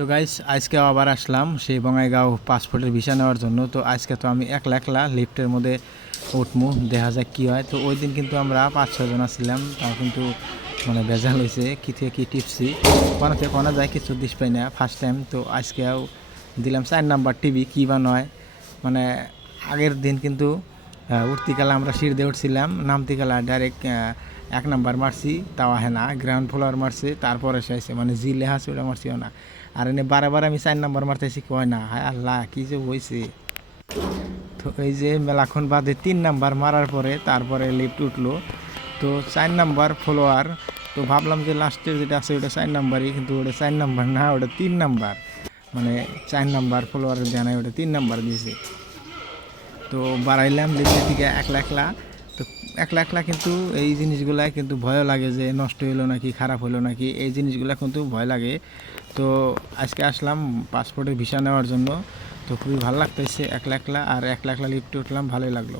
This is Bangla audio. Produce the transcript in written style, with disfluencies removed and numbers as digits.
তো গাইস আজকে আবার আসলাম সেই বঙ্গাইগাঁও পাসপোর্টের ভিসা নেওয়ার জন্য। তো আজকে তো আমি একলা একলা লিফটের মধ্যে উঠমু, দেখা যাক কী হয়। তো ওই দিন কিন্তু আমরা 5-6 জন ছিলাম, তাও কিন্তু মানে ভেজাল হয়েছে, কী থেকে কী টিপছি কোনো থেকে কোনো যায় কিছু দিস পাই না ফার্স্ট টাইম। তো আজকেও দিলাম 4 নাম্বার টিভি, কী বা নয়। মানে আগের দিন কিন্তু উঠতিকালা আমরা সিঁড়ি দিয়ে উঠছিলাম, নামতিকালা ডাইরেক্ট 1 নাম্বার মারছি, তাও আহে না, গ্রাউন্ড ফ্লোর মারছে, তারপরে এসে মানে জি লেখা আছে ওটা মারছিও না। আর এনে বারে বারে আমি 4 নাম্বার মারতেছি, কয় না, হায় আল্লাহ কী যে হয়েছে। তো এই যে মেলাক্ষণ বাদে 3 নাম্বার মারার পরে তারপরে লিফট উঠলো। তো 4 নাম্বার ফলোয়ার। তো ভাবলাম যে লাস্টের যেটা আছে ওটা 4 নাম্বারই, কিন্তু ওটা 4 নাম্বার না, ওটা 3 নাম্বার। মানে 4 নাম্বার ফলোয়ারের জানাই ওটা 3 নাম্বার দিয়েছে। তো বাড়াইলাম লিফটের দিকে একলা একলা। তো একলা একলা কিন্তু এই জিনিসগুলা কিন্তু ভয়ও লাগে যে নষ্ট হইলো নাকি, খারাপ হলো নাকি, এই জিনিসগুলো কিন্তু ভয় লাগে। তো আজকে আসলাম পাসপোর্টের ভিসা নেওয়ার জন্য। তো খুবই ভালো লাগতেছে একলা একলা, আর একলা একলা লিফটে উঠলাম, ভালোই লাগলো।